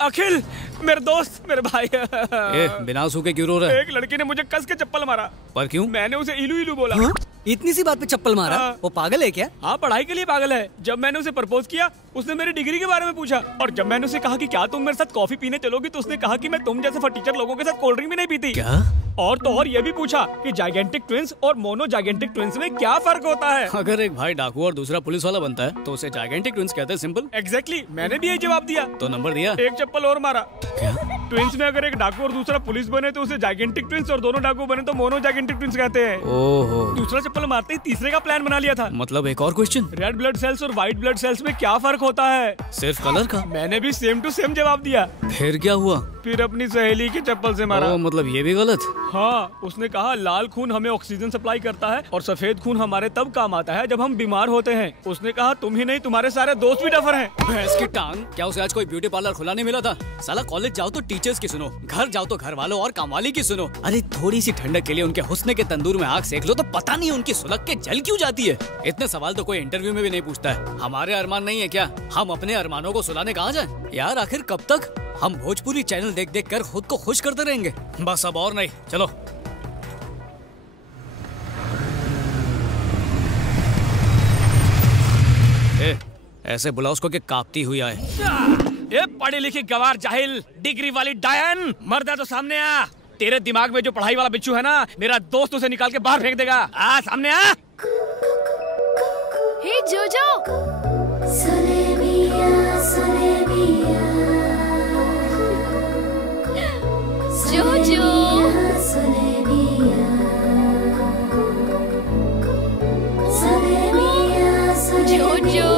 अखिल, मेरे दोस्त, मेरे भाई। बिना सूखे क्यों रो रहा है? एक लड़की ने मुझे कस के चप्पल मारा। पर क्यों? मैंने उसे इलू इलू बोला। हाँ? इतनी सी बात पे चप्पल मारा? वो पागल है क्या? हाँ, पढ़ाई के लिए पागल है। जब मैंने उसे प्रपोज किया, उसने मेरी डिग्री के बारे में पूछा, और जब मैंने उसे कहा कि क्या तुम मेरे साथ कॉफी पीने चलोगी, तो उसने कहा कि मैं तुम जैसे फटीचर लोगों के साथ कोल्ड ड्रिंक भी नहीं पीती। क्या? और तो और ये भी पूछा कि जाइगेंटिक ट्विंस और मोनो जाइगेंटिक ट्विंस में क्या फर्क होता है। अगर एक भाई डाकू और दूसरा पुलिस वाला बनता है तो उसे जाइगेंटिक ट्विंस कहते हैं। सिंपल। एग्जैक्टली, मैंने भी यही जवाब दिया। तो नंबर दिया? एक चप्पल और मारा। क्या? ट्विंस में अगर एक डाकू और दूसरा पुलिस बने तो उसे जाइगेंटिक ट्विंस, और दोनों डाकू बने तो मोनो जाइगेंटिक ट्विंस कहते हैं। ओहो। दूसरा चप्पल मारते ही तीसरे का प्लान बना लिया था। मतलब एक और क्वेश्चन, रेड ब्लड सेल्स और व्हाइट ब्लड सेल्स में क्या फर्क होता है? सिर्फ कलर का? मैंने भी सेम टू सेम जवाब दिया। फिर क्या हुआ? फिर अपनी सहेली की चप्पल से मारा। मतलब ये भी गलत? हाँ, उसने कहा लाल खून हमें ऑक्सीजन सप्लाई करता है और सफेद खून हमारे तब काम आता है जब हम बीमार होते हैं। उसने कहा तुम ही नहीं, तुम्हारे सारे दोस्त भी डफर हैं। भैंस की टांग, क्या उसे आज कोई ब्यूटी पार्लर खुला नहीं मिला था? साला कॉलेज जाओ तो टीचर्स की सुनो, घर जाओ तो घर वालों और कामवाली की सुनो। अरे थोड़ी सी ठंडक के लिए उनके हुस्न के तंदूर में आग सेक लो तो पता नहीं उनकी सुलग के जल क्यों जाती है। इतने सवाल तो कोई इंटरव्यू में भी नहीं पूछता है। हमारे अरमान नहीं है क्या? हम अपने अरमानों को सुलाने कहाँ जाए यार? आखिर कब तक हम भोजपुरी चैनल देख देख कर खुद को खुश करते रहेंगे? बस अब और नहीं, चलो। ऐसे बुलाओ उसको कि कांपती हुई आए। ये पढ़ी लिखी गवार जाहिल, डिग्री वाली डायन, मर्द है तो सामने आ। तेरे दिमाग में जो पढ़ाई वाला बिच्छू है ना, मेरा दोस्त उसे निकाल के बाहर फेंक देगा। आ सामने आ। हे जोजो। जोजो। जोजो।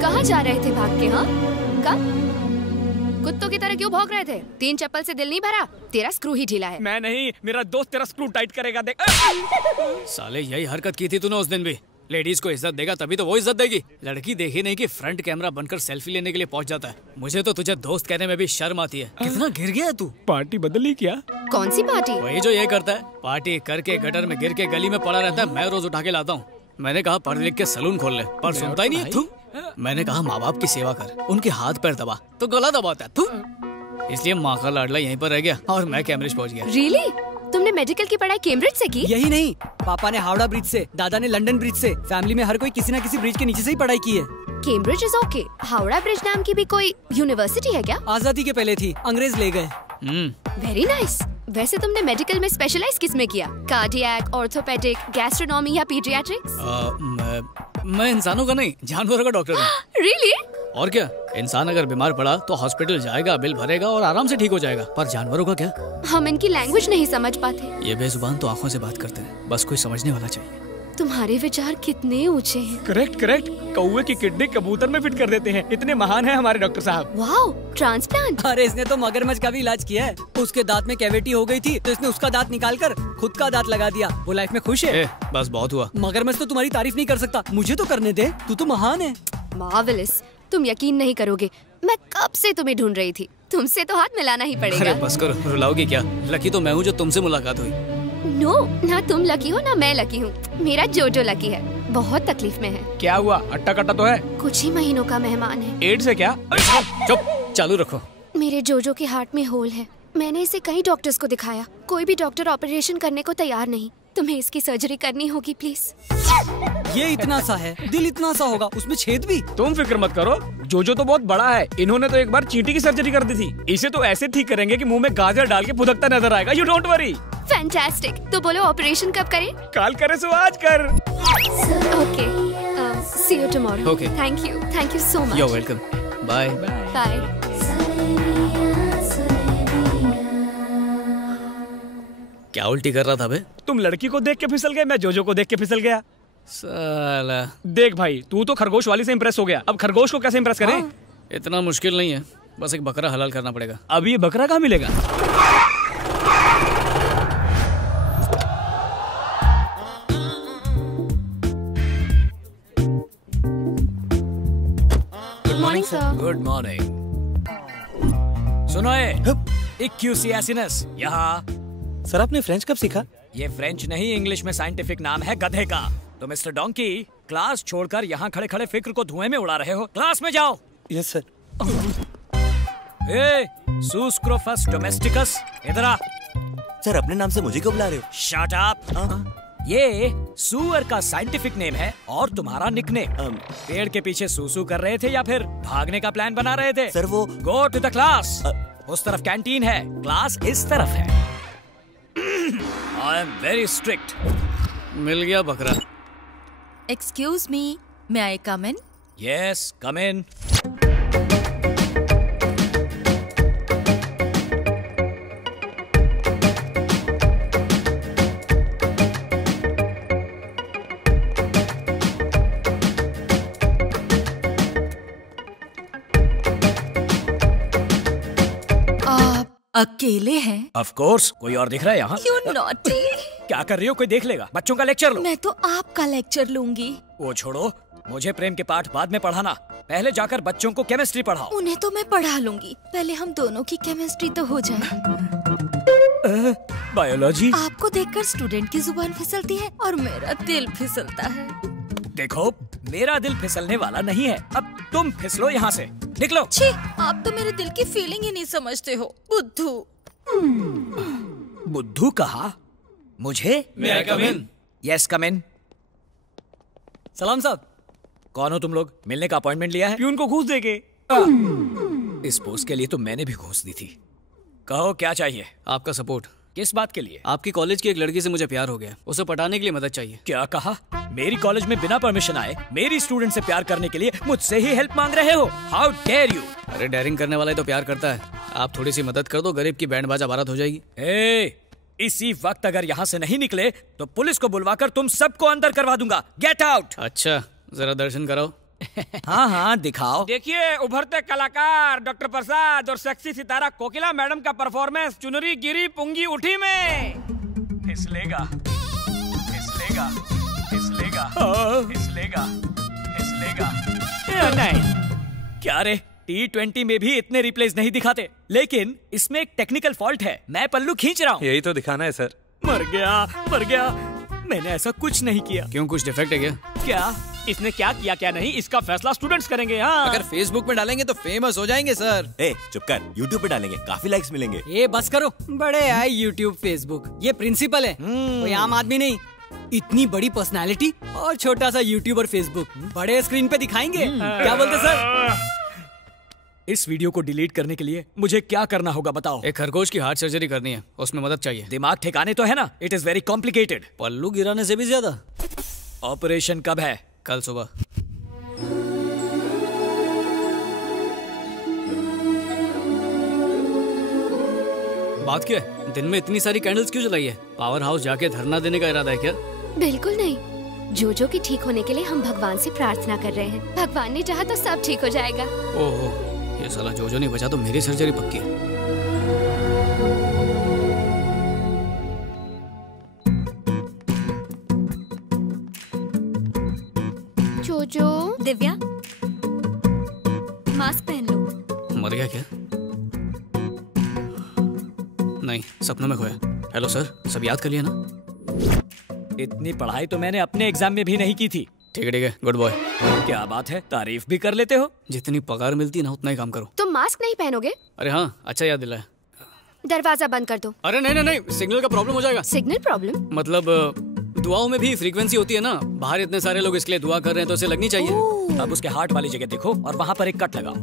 कहाँ जा रहे थे भाग के? हाँ, कब? कुत्तों की तरह क्यों भौंक रहे थे? 3 चप्पल से दिल नहीं भरा? तेरा स्क्रू ही ढीला है। मैं नहीं, मेरा दोस्त तेरा स्क्रू टाइट करेगा, देख। साले यही हरकत की थी तूने उस दिन भी। लेडीज को इज्जत देगा तभी तो वो इज्जत देगी। लड़की देखी नहीं कि फ्रंट कैमरा बनकर सेल्फी लेने के लिए पहुंच जाता है। मुझे तो तुझे दोस्त कहने में भी शर्म आती है। कितना गिर गया है तू। पार्टी बदली क्या? कौन सी पार्टी? वही जो ये करता है, पार्टी करके गटर में गिर के गली में पड़ा रहता है। मैं रोज उठा के लाता हूँ। मैंने कहा पढ़ लिख के सलून खोल ले, पर सुनता ही नहीं है तू। मैंने कहा माँ बाप की सेवा कर, उनके हाथ पैर दबा, तो गला दबाता है तू। इसलिए माँ का लाडला यहीं पर रह गया और मैं कैम्ब्रिज पहुँच गया। रियली? तुमने मेडिकल की पढ़ाई कैम्ब्रिज से की? यही नहीं, पापा ने हावड़ा ब्रिज से, दादा ने लंदन ब्रिज से। फैमिली में हर कोई किसी न किसी ब्रिज के नीचे से ही पढ़ाई की है। Cambridge is okay. Howrah bridge नाम की भी कोई यूनिवर्सिटी है क्या? आजादी के पहले थी, अंग्रेज ले गए। Very nice. वैसे तुमने मेडिकल में स्पेशलाइज किस में किया? कार्डियक, ऑर्थोपेडिक, गैस्ट्रोनॉमी या पीडियाट्रिक्स? मैं इंसानों का नहीं, जानवरों का डॉक्टर हूँ। रियली? और क्या, इंसान अगर बीमार पड़ा तो हॉस्पिटल जाएगा, बिल भरेगा और आराम से ठीक हो जाएगा। पर जानवरों का क्या? हम इनकी लैंग्वेज नहीं समझ पाते। ये बेजुबान तो आंखों से बात करते हैं, बस कोई समझने वाला चाहिए। तुम्हारे विचार कितने ऊंचे हैं। Correct correct. कौवे की किडनी कबूतर में फिट कर देते हैं, इतने महान हैं हमारे डॉक्टर साहब। Wow, transplant. अरे इसने तो मगरमच्छ का भी इलाज किया है। उसके दांत में कैविटी हो गई थी तो इसने उसका दांत निकाल कर खुद का दांत लगा दिया। वो लाइफ में खुश है। बस बहुत हुआ। मगरमच्छ तो तुम्हारी तारीफ नहीं कर सकता, मुझे तो करने दे, तू तो महान है। मार्वेलस। तुम यकीन नहीं करोगे, मैं कब से तुम्हें ढूंढ रही थी। तुमसे तो हाथ मिलाना ही पड़ेगा। अरे बस करो, रुलाओगी क्या? लकी तो मैं हूँ जो तुमसे मुलाकात हुई। नो, ना तुम लकी हो ना मैं लकी हूँ। मेरा जोजो लकी है, बहुत तकलीफ में है। क्या हुआ? अट्टा कट्टा तो है? कुछ ही महीनों का मेहमान है। एड्स है क्या? चुप, चालू रखो। मेरे जोजो के हार्ट में होल है। मैंने इसे कई डॉक्टर्स को दिखाया, कोई भी डॉक्टर ऑपरेशन करने को तैयार नहीं। तुम्हें इसकी सर्जरी करनी होगी प्लीज। ये इतना सा है, दिल इतना सा होगा, उसमें छेद भी। तुम फिक्र मत करो, जोजो तो बहुत बड़ा है। इन्होंने तो एक बार चींटी की सर्जरी कर दी थी। इसे तो ऐसे ठीक करेंगे कि मुंह में गाजर डाल के फुदकता नजर आएगा। You don't worry. फैंटास्टिक। तो बोलो ऑपरेशन कब करें? काल करे सो आज कर। Okay, see you tomorrow. Okay, thank you so much. You are welcome. Bye bye. क्या उल्टी कर रहा था बे? तुम लड़की को देख के फिसल गए, मैं जोजो को देख के फिसल गया। साला। देख भाई, तू तो खरगोश वाली से इम्प्रेस हो गया, अब खरगोश को कैसे इम्प्रेस करें? इतना मुश्किल नहीं है, बस एक बकरा हलाल करना पड़ेगा। अब ये बकरा कहाँ मिलेगा? Good morning sir. Good morning. सुनो इक्यूसियासिनस यहाँ। सर आपने फ्रेंच कब सीखा? ये फ्रेंच नहीं, इंग्लिश में साइंटिफिक नाम है गधे का। तो मिस्टर डोंकी, क्लास छोड़कर यहाँ खड़े खड़े फिक्र को धुएं में उड़ा रहे हो। क्लास में जाओ। Yes sir. सूस्क्रोफस डोमेस्टिकस, इधर आ। सर अपने नाम से मुझे क्यों बुला रहे हो? Shut up. ये सुअर का साइंटिफिक नेम है और तुम्हारा निकनेम। पेड़ के पीछे सूसू कर रहे थे या फिर भागने का प्लान बना रहे थे? सर वो गो टू द क्लास। उस तरफ कैंटीन है, क्लास इस तरफ है। I am very strict. मिल गया बकरा। Excuse me, may I come in? Yes, come in. अकेले हैं? ऑफ कोर्स, कोई और दिख रहा है यहाँ? You naughty! क्या कर रही हो? कोई देख लेगा। बच्चों का लेक्चर लो। मैं तो आपका लेक्चर लूंगी। वो छोड़ो, मुझे प्रेम के पाठ बाद में पढ़ाना। पहले जाकर बच्चों को केमिस्ट्री पढ़ाओ। उन्हें तो मैं पढ़ा लूंगी, पहले हम दोनों की केमिस्ट्री तो हो जाए। बायोलॉजी? आपको देखकर स्टूडेंट की जुबान फिसलती है और मेरा दिल फिसलता है। देखो, मेरा दिल फिसलने वाला नहीं है। अब तुम फिसलो यहाँ से, निकलो। छी, आप तो मेरे दिल की फीलिंग ही नहीं समझते हो, बुद्धू। बुद्धू कहा? मुझे? May I come in? Yes, come in. सलाम साहब। कौन हो तुम लोग? मिलने का अपॉइंटमेंट लिया है? प्यून को घूस देके। इस पोस्ट के लिए तो मैंने भी घूस दी थी। कहो क्या चाहिए? आपका सपोर्ट। किस बात के लिए? आपकी कॉलेज की एक लड़की से मुझे प्यार हो गया, उसे पटाने के लिए मदद चाहिए। क्या कहा? मेरी कॉलेज में बिना परमिशन आए मेरी स्टूडेंट से प्यार करने के लिए मुझसे ही हेल्प मांग रहे हो? How dare you! अरे डेयरिंग करने वाला ही तो प्यार करता है। आप थोड़ी सी मदद कर दो, गरीब की बैंड बाजा बारात हो जाएगी। इसी वक्त अगर यहाँ से नहीं निकले तो पुलिस को बुलवाकर तुम सबको अंदर करवा दूंगा। Get out! अच्छा, जरा दर्शन कराओ। हाँ हाँ, दिखाओ। देखिए, उभरते कलाकार डॉक्टर प्रसाद और सेक्सी सितारा कोकिला मैडम का परफॉर्मेंस चुनरी गिरी पुंगी उठी में। फिसलेगा, फिसलेगा, फिसलेगा, फिसलेगा, फिसलेगा। नहीं, क्या रे, T20 में भी इतने रिप्लेस नहीं दिखाते, लेकिन इसमें एक टेक्निकल फॉल्ट है। मैं पल्लू खींच रहा हूँ। यही तो दिखाना है सर। मर गया, मर गया। मैंने ऐसा कुछ नहीं किया। क्यों, कुछ डिफेक्ट है क्या? क्या? इसने क्या किया क्या नहीं, इसका फैसला स्टूडेंट्स करेंगे। हाँ, अगर फेसबुक में डालेंगे तो फेमस हो जाएंगे सर। चुप कर, यूट्यूब पे डालेंगे, काफी लाइक्स मिलेंगे। ये बस करो, बड़े आए यूट्यूब फेसबुक। ये प्रिंसिपल है, कोई आम आदमी नहीं। इतनी बड़ी पर्सनालिटी और छोटा सा यूट्यूब और फेसबुक, बड़े स्क्रीन पे दिखाएंगे। क्या बोलते सर? इस वीडियो को डिलीट करने के लिए मुझे क्या करना होगा बताओ? एक खरगोश की हार्ट सर्जरी करनी है, उसमें मदद चाहिए। दिमाग ठिकाने तो है ना? It is very complicated. पल्लू गिराने से भी ज्यादा। ऑपरेशन कब है? कल सुबह। बात क्या है? दिन में इतनी सारी कैंडल्स क्यों जलाई है? पावर हाउस जाके धरना देने का इरादा है क्या? बिल्कुल नहीं, जोजो के ठीक होने के लिए हम भगवान से प्रार्थना कर रहे हैं। भगवान ने चाहा तो सब ठीक हो जाएगा। ओहो, ये साला जोजो नहीं बचा तो मेरी सर्जरी पक्की है। जोजो। दिव्या, मास्क पहन लो। मर गया क्या? नहीं, सपनों में खोया। हेलो सर, सब याद कर लिया ना? इतनी पढ़ाई तो मैंने अपने एग्जाम में भी नहीं की थी। ठीक है, गुड बॉय। क्या बात है, तारीफ भी कर लेते हो। जितनी पगार मिलती है ना, उतना ही काम करो। तुम मास्क नहीं पहनोगे? अरे हाँ, अच्छा याद दिलाया। दरवाजा बंद कर दो। अरे नहीं, सिग्नल का प्रॉब्लम हो जाएगा। Signal problem? मतलब दुआओं में भी फ्रीक्वेंसी होती है ना। बाहर इतने सारे लोग इसके लिए दुआ कर रहे हैं तो उसे लगनी चाहिए। अब उसके हार्ट वाली जगह देखो और वहाँ पर एक कट लगाओ।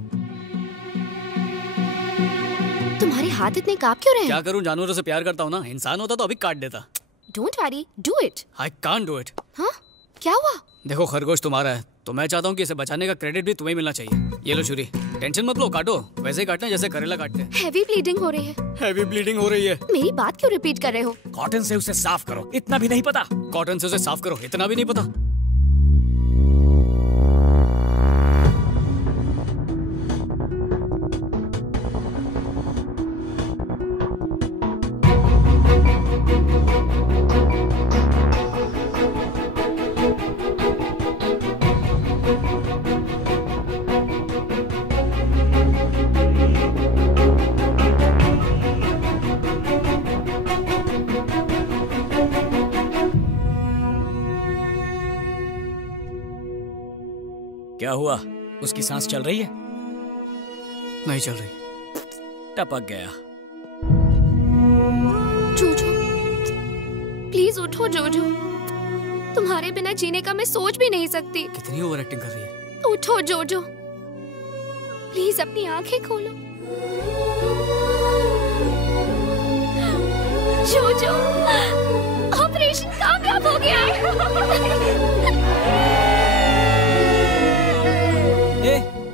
तुम्हारे हाथ इतने कांप क्यों रहे हैं? क्या करूं, जानवरों से प्यार करता हूँ ना। इंसान होता तो अभी काट देता। Don't worry, do it. I can't do it. हाँ? क्या हुआ? देखो, खरगोश तुम्हारा है तो मैं चाहता हूँ कि इसे बचाने का क्रेडिट भी तुम्हें मिलना चाहिए। ये लो छुरी, टेंशन मत लो, काटो। वैसे ही काटना जैसे करेला काटते हैं। Heavy bleeding हो रही है। हैवी ब्लीडिंग हो रही है। मेरी बात क्यों रिपीट कर रहे हो? कॉटन से उसे साफ करो, इतना भी नहीं पता? कॉटन से उसे साफ करो, इतना भी नहीं पता? क्या हुआ? उसकी सांस चल रही है? नहीं चल रही। टपक गया। जोजो, प्लीज उठो जोजो। तुम्हारे बिना जीने का मैं सोच भी नहीं सकती। कितनी ओवर एक्टिंग कर रही है। उठो जोजो, प्लीज अपनी आंखें खोलो। जोजो, ऑपरेशन कामयाब हो गया है।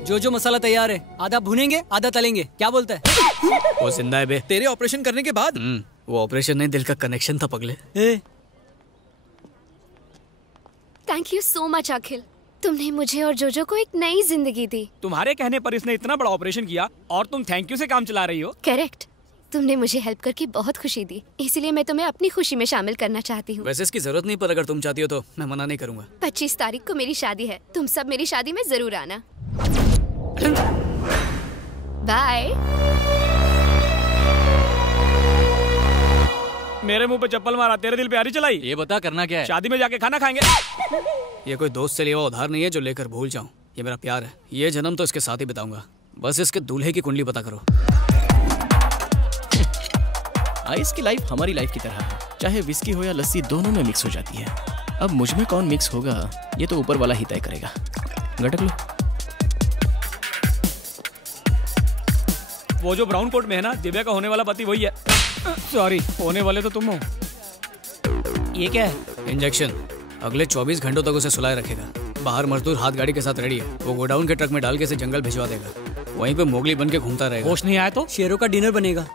जो मसाला तैयार है, आधा भुनेंगे आधा तलेंगे, क्या बोलता है? वो जिंदा है बे। तेरे ऑपरेशन करने के बाद? वो ऑपरेशन नहीं, दिल का कनेक्शन था पगले। थैंक यू सो मच अखिल, तुमने मुझे और जोजो को एक नई जिंदगी दी। तुम्हारे कहने पर इसने इतना बड़ा ऑपरेशन किया और तुम थैंक यू से काम चला रही हो। करेक्ट, तुमने मुझे हेल्प करके बहुत खुशी दी, इसीलिए मैं तुम्हें अपनी खुशी में शामिल करना चाहती हूँ। वैसे इसकी जरूरत नहीं, पर अगर तुम चाहती हो तो मैं मना नहीं करूंगा। 25 तारीख को मेरी शादी है, तुम सब मेरी शादी में जरूर आना। बाय। मेरे मुंह पे चप्पल मारा, तेरे दिल पे आरी चलाई। ये बता करना क्या है? शादी में जाके खाना खाएंगे। ये कोई दोस्त से लिया हुआ उधार नहीं है जो लेकर भूल जाऊं। ये मेरा प्यार है, ये जन्म तो इसके साथ ही बिताऊंगा। बस इसके दूल्हे की कुंडली पता करो। आइस की लाइफ हमारी लाइफ की तरह है, चाहे विस्की हो या लस्सी दोनों में मिक्स हो जाती है। अब मुझ में कौन मिक्स होगा ये तो ऊपर वाला ही तय करेगा। गटक लो। वो जो ब्राउन कोट में है ना, दिव्या का होने वाला पति वही है। सॉरी, होने वाले तो तुम हो। ये क्या है? इंजेक्शन। अगले 24 घंटों तक उसे सुलाए रखेगा। बाहर मजदूर हाथ गाड़ी के साथ रेडी है, वो गोडाउन के ट्रक में डाल के इसे जंगल भिजवा देगा। वहीं पे मोगली बन के घूमता रहेगा। होश नहीं आया तो शेरों का डिनर बनेगा।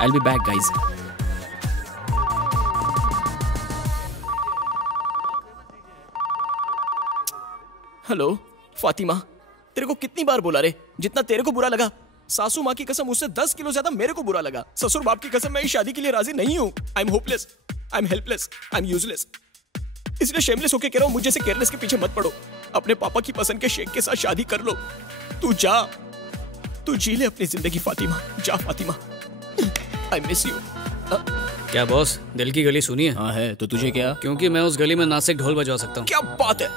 I'll be back, guys. Hello Fatima, तेरे को कितनी बार बोला रे, जितना तेरे को बुरा लगा सासू माँ की कसम उससे 10 किलो ज्यादा मेरे को बुरा लगा। ससुर बाप की कसम मैं इस शादी के लिए राजी नहीं हूँ। I am hopeless, I am helpless, I am useless. इसलिए शेमलेस होके कह रहा हूँ, मुझे से केयरलेस के पीछे मत पड़ो। अपने पापा की पसंद के शेख के साथ शादी कर लो। तू जा, तू जी ले अपनी जिंदगी फातिमा। जा फातिमा, आई मिस यू। क्या बॉस, दिल की गली सुनी है? हाँ है, तो तुझे क्या? क्योंकि मैं उस गली में नासिक ढोल बजवा सकता हूँ। क्या बात है।